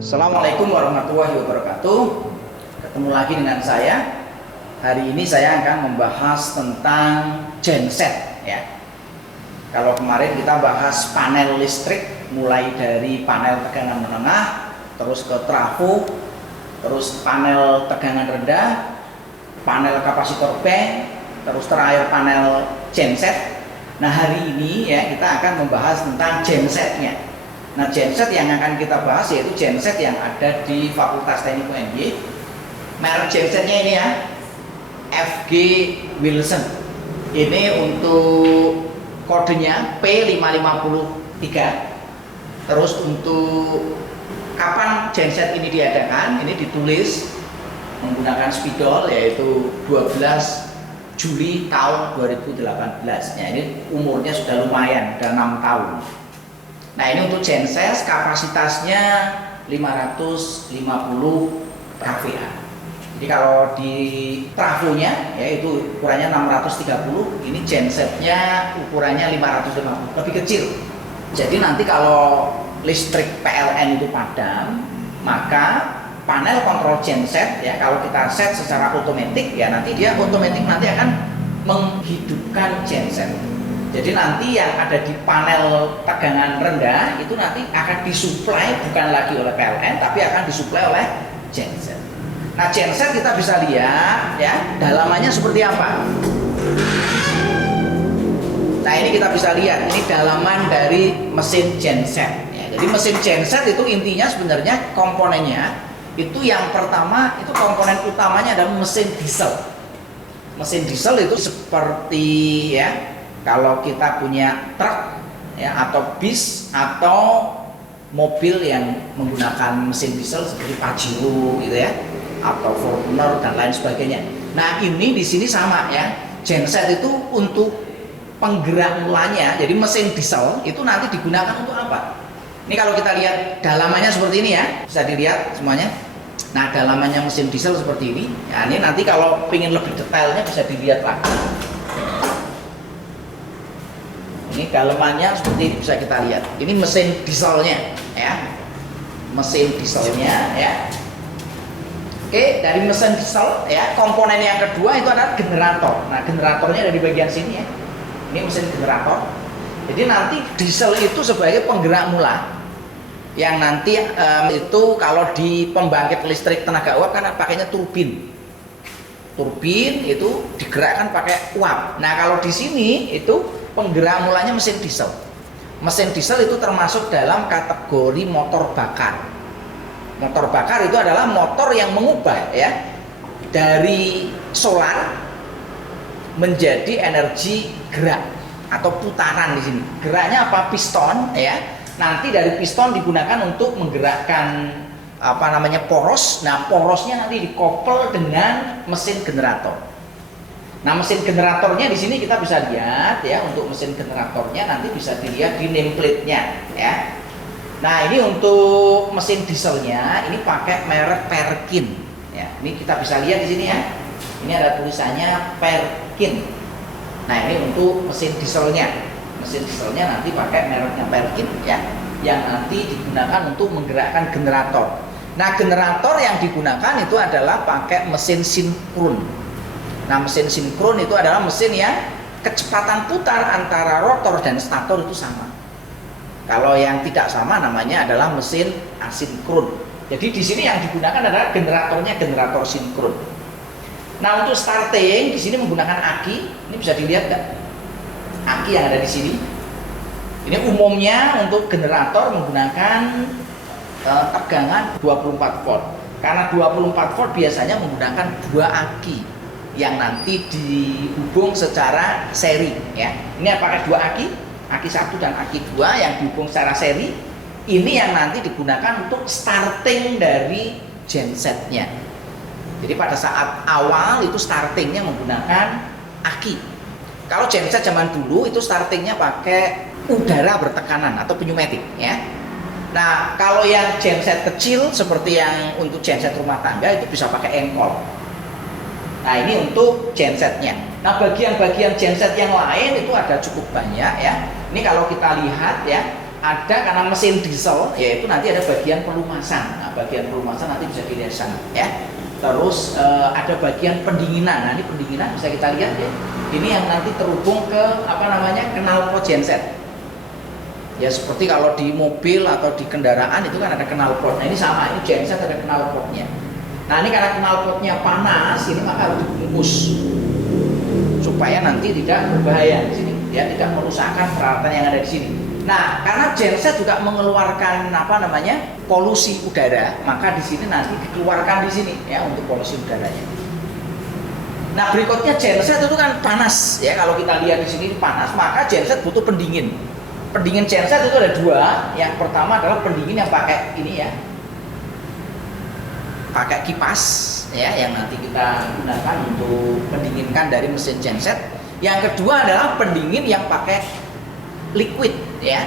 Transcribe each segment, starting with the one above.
Assalamualaikum warahmatullahi wabarakatuh. Ketemu lagi dengan saya. Hari ini saya akan membahas tentang genset ya. Kalau kemarin kita bahas panel listrik, mulai dari panel tegangan menengah, terus ke trafo, terus panel tegangan rendah, panel kapasitor bank, terus terakhir panel genset. Nah, hari ini ya kita akan membahas tentang gensetnya. Nah, genset yang akan kita bahas yaitu genset yang ada di Fakultas Teknik UNY. Merek gensetnya ini ya, FG Wilson. Ini untuk kodenya P553. Terus untuk kapan genset ini diadakan, ini ditulis menggunakan spidol yaitu 12 Juli tahun 2018. Ya, ini umurnya sudah lumayan, sudah 6 tahun. Nah, ini untuk genset kapasitasnya 550 kVA. Jadi kalau di trafonya yaitu ukurannya 630, ini gensetnya ukurannya 550, lebih kecil. Jadi nanti kalau listrik PLN itu padam, maka panel kontrol genset ya, kalau kita set secara otomatis ya, nanti dia otomatis nanti akan menghidupkan genset. Jadi nanti yang ada di panel tegangan rendah itu nanti akan disuplai bukan lagi oleh PLN, tapi akan disuplai oleh genset. Nah, genset kita bisa lihat ya, dalamannya seperti apa. Nah, ini kita bisa lihat, ini dalaman dari mesin genset ya. Jadi mesin genset itu intinya sebenarnya komponennya itu yang pertama itu komponen utamanya adalah mesin diesel. Mesin diesel itu seperti ya, kalau kita punya truk ya, atau bis atau mobil yang menggunakan mesin diesel seperti Pajero gitu ya, atau Fortuner dan lain sebagainya. Nah, ini di sini sama ya. Genset itu untuk penggerak mulanya. Jadi mesin diesel itu nanti digunakan untuk apa? Ini kalau kita lihat dalamannya seperti ini ya, bisa dilihat semuanya. Nah, dalamannya mesin diesel seperti ini. Ya, ini nanti kalau ingin lebih detailnya bisa dilihat lagi. Ini dalamannya seperti ini, bisa kita lihat. Ini mesin dieselnya ya. Mesin dieselnya ya. Oke, dari mesin diesel ya, komponen yang kedua itu adalah generator. Nah, generatornya ada di bagian sini ya. Ini mesin generator. Jadi nanti diesel itu sebagai penggerak mula. Yang nanti itu kalau di pembangkit listrik tenaga uap kan pakainya turbin. Turbin itu digerakkan pakai uap. Nah, kalau di sini itu penggerak mulanya mesin diesel. Mesin diesel itu termasuk dalam kategori motor bakar. Motor bakar itu adalah motor yang mengubah ya dari solar menjadi energi gerak atau putaran di sini. Geraknya apa? Piston ya. Nanti dari piston digunakan untuk menggerakkan apa namanya poros. Nah, porosnya nanti dikoppel dengan mesin generator. Nah, mesin generatornya di sini kita bisa lihat ya, untuk mesin generatornya nanti bisa dilihat di nameplate-nya ya. Nah, ini untuk mesin dieselnya ini pakai merek Perkin ya. Ini kita bisa lihat di sini ya. Ini ada tulisannya Perkin. Nah, ini untuk mesin dieselnya. Mesin dieselnya nanti pakai mereknya Perkin ya, yang nanti digunakan untuk menggerakkan generator. Nah, generator yang digunakan itu adalah pakai mesin sinkron. Nah, mesin sinkron itu adalah mesin yang kecepatan putar antara rotor dan stator itu sama. Kalau yang tidak sama namanya adalah mesin asinkron. Jadi di sini yang digunakan adalah generatornya generator sinkron. Nah, untuk starting di sini menggunakan aki. Ini bisa dilihat nggak? Aki yang ada di sini. Ini umumnya untuk generator menggunakan tegangan 24 volt. Karena 24 volt biasanya menggunakan dua aki yang nanti dihubung secara seri ya. Ini pakai dua aki 1 dan aki 2 yang dihubung secara seri. Ini yang nanti digunakan untuk starting dari gensetnya. Jadi pada saat awal itu startingnya menggunakan aki. Kalau genset zaman dulu itu startingnya pakai udara bertekanan atau pneumatik ya. Nah, kalau yang genset kecil seperti yang untuk genset rumah tangga itu bisa pakai engkol. Nah, ini untuk gensetnya. Nah, bagian-bagian genset yang lain itu ada cukup banyak ya. Ini kalau kita lihat ya, ada karena mesin diesel, yaitu nanti ada bagian pelumasan. Nah, bagian pelumasan nanti bisa dilihat sana ya. Terus ada bagian pendinginan. Nah, ini pendinginan bisa kita lihat ya. Ini yang nanti terhubung ke knalpot genset. Ya seperti kalau di mobil atau di kendaraan itu kan ada knalpot. Nah, ini sama, ini genset ada knalpotnya. Nah, ini karena knalpotnya panas, ini maka harus dibungkus supaya nanti tidak berbahaya di sini, ya, tidak merusakkan peralatan yang ada di sini. Nah, karena genset juga mengeluarkan polusi udara, maka di sini nanti dikeluarkan di sini ya untuk polusi udaranya. Nah, berikutnya genset itu kan panas ya, kalau kita lihat di sini panas, maka genset butuh pendingin. Pendingin genset itu ada dua. Yang pertama adalah pendingin yang pakai ini ya, pakai kipas ya, yang nanti kita gunakan untuk mendinginkan dari mesin genset. Yang kedua adalah pendingin yang pakai liquid ya,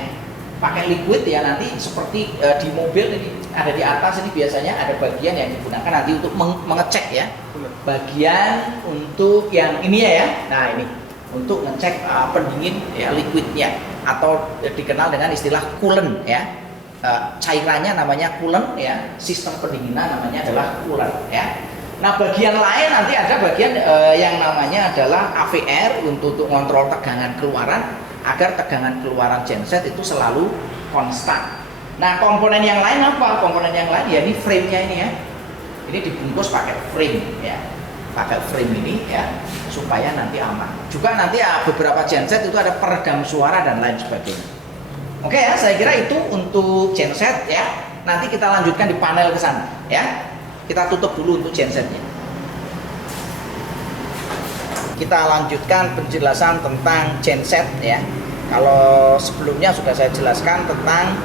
pakai liquid ya, nanti seperti di mobil ini ada di atas ini biasanya ada bagian yang digunakan nanti untuk mengecek ya, bagian untuk yang ini ya. Nah, ini untuk ngecek pendingin ya, liquidnya, atau dikenal dengan istilah coolant ya. Cairannya namanya coolant ya, sistem pendinginan namanya adalah coolant ya. Nah, bagian lain nanti ada bagian yang namanya adalah AVR untuk mengontrol tegangan keluaran agar tegangan keluaran genset itu selalu konstan. Nah, komponen yang lain apa? Komponen yang lain ya, ini frame-nya ini ya. Ini dibungkus pakai frame ya, pakai frame ini ya, supaya nanti aman. Juga nanti ya, beberapa genset itu ada peredam suara dan lain sebagainya. Oke ya, saya kira itu untuk genset ya. Nanti kita lanjutkan di panel ke sana ya. Kita tutup dulu untuk gensetnya. Kita lanjutkan penjelasan tentang genset ya. Kalau sebelumnya sudah saya jelaskan tentang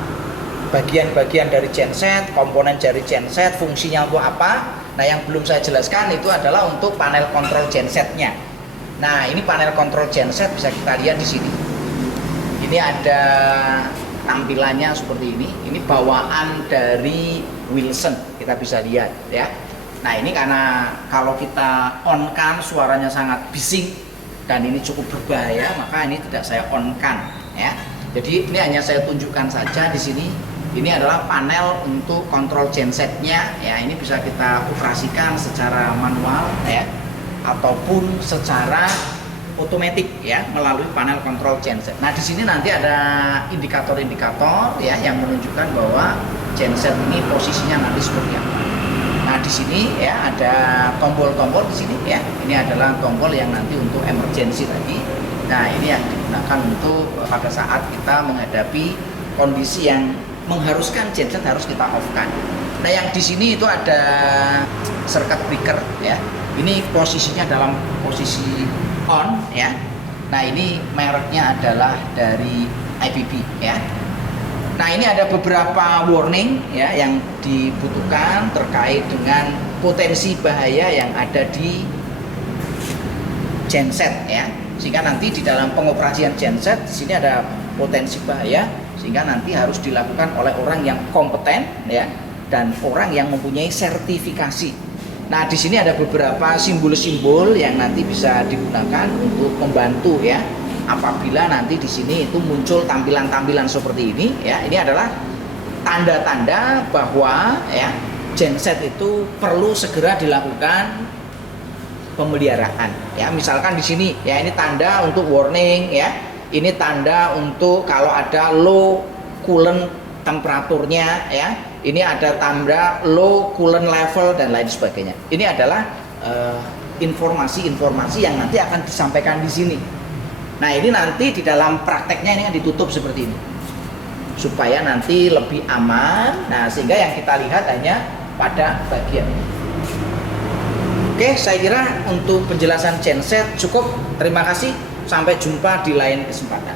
bagian-bagian dari genset, komponen dari genset, fungsinya untuk apa. Nah, yang belum saya jelaskan itu adalah untuk panel kontrol gensetnya. Nah, ini panel kontrol genset bisa kita lihat di sini. Ini ada tampilannya seperti ini. Ini bawaan dari Wilson, kita bisa lihat ya. Nah, ini karena kalau kita on kan suaranya sangat bising dan ini cukup berbahaya, maka ini tidak saya on kan ya. Jadi ini hanya saya tunjukkan saja di sini. Ini adalah panel untuk kontrol gensetnya ya. Ini bisa kita operasikan secara manual ya, ataupun secara otomatis ya, melalui panel kontrol genset. Nah, di sini nanti ada indikator-indikator ya yang menunjukkan bahwa genset ini posisinya nanti seperti apa. Nah, di sini ya ada tombol-tombol di sini ya. Ini adalah tombol yang nanti untuk emergency tadi. Nah, ini yang digunakan untuk pada saat kita menghadapi kondisi yang mengharuskan genset harus kita off-kan. Nah, yang di sini itu ada circuit breaker ya. Ini posisinya dalam posisi on ya. Nah, ini mereknya adalah dari IBB ya. Nah, ini ada beberapa warning ya yang dibutuhkan terkait dengan potensi bahaya yang ada di genset ya. Sehingga nanti di dalam pengoperasian genset di sini ada potensi bahaya, sehingga nanti harus dilakukan oleh orang yang kompeten ya, dan orang yang mempunyai sertifikasi. Nah, di sini ada beberapa simbol-simbol yang nanti bisa digunakan untuk membantu ya. Apabila nanti di sini itu muncul tampilan-tampilan seperti ini ya, ini adalah tanda-tanda bahwa ya genset itu perlu segera dilakukan pemeliharaan ya. Misalkan di sini ya, ini tanda untuk warning ya, ini tanda untuk kalau ada low coolant temperaturnya ya, ini ada tanda low coolant level dan lain sebagainya. Ini adalah informasi-informasi yang nanti akan disampaikan di sini. Nah, ini nanti di dalam prakteknya ini kan ditutup seperti ini supaya nanti lebih aman. Nah, sehingga yang kita lihat hanya pada bagian ini. Oke, saya kira untuk penjelasan genset cukup. Terima kasih, sampai jumpa di lain kesempatan.